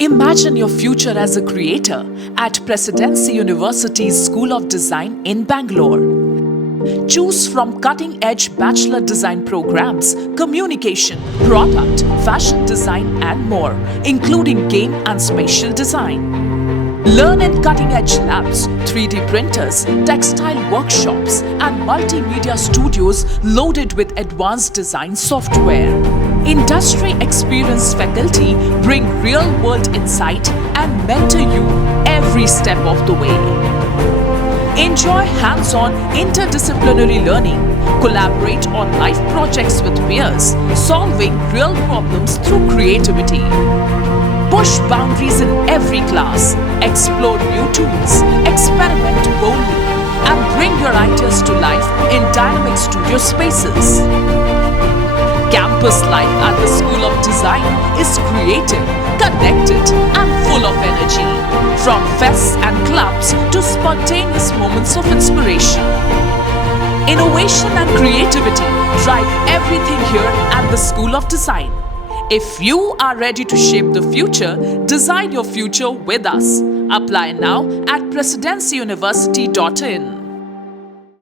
Imagine your future as a creator at Presidency University's School of Design in Bangalore. Choose from cutting-edge bachelor design programs, communication, product, fashion design and more, including game and spatial design. Learn in cutting-edge labs, 3D printers, textile workshops and multimedia studios loaded with advanced design software. Industry experienced faculty bring real-world insight and mentor you every step of the way. Enjoy hands-on interdisciplinary learning, collaborate on life projects with peers, solving real problems through creativity. Push boundaries in every class, explore new tools, experiment boldly, and bring your ideas to life in dynamic studio spaces. Campus life at the School of Design is creative, connected, and full of energy. From fests and clubs to spontaneous moments of inspiration. Innovation and creativity drive everything here at the School of Design. If you are ready to shape the future, design your future with us. Apply now at presidencyuniversity.in.